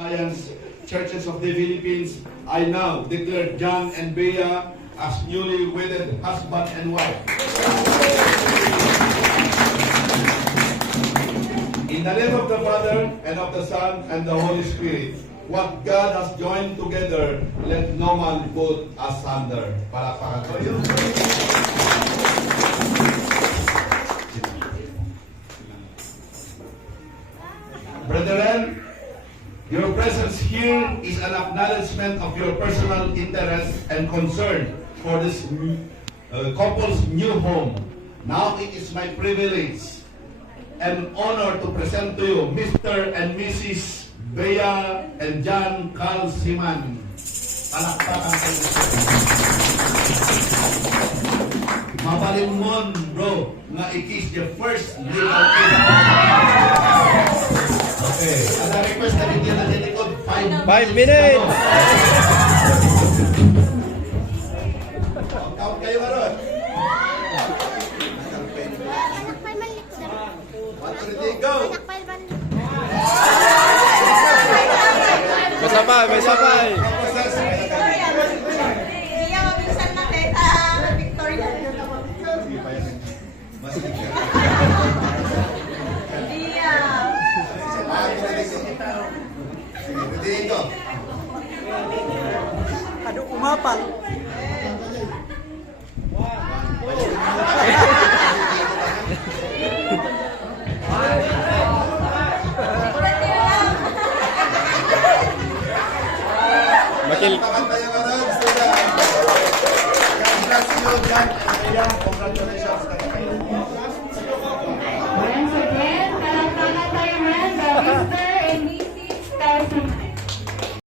Alliance Churches of the Philippines, I now declare John and Bea as newly wedded husband and wife. In the name of the Father, and of the Son, and the Holy Spirit, what God has joined together, let no man put asunder. Palakpakan kayo. Brethren, your presence here is an acknowledgement of your personal interest and concern for this couple's new home. Now it is my privilege and honor to present to you Mr. and Mrs. Bea and John Carl Siman. Palakpakan kayo. Mabalimon, bro, nga ikis the first legal kiss. Okay, ang request na bigyan na tinikod 5 minutes. Count kayo maron. Go! May sabay. Iya mabinsan na kita, Victoria. Iya. Aduh, umapal. Makil. Congratulations, John and Bea. Congratulations.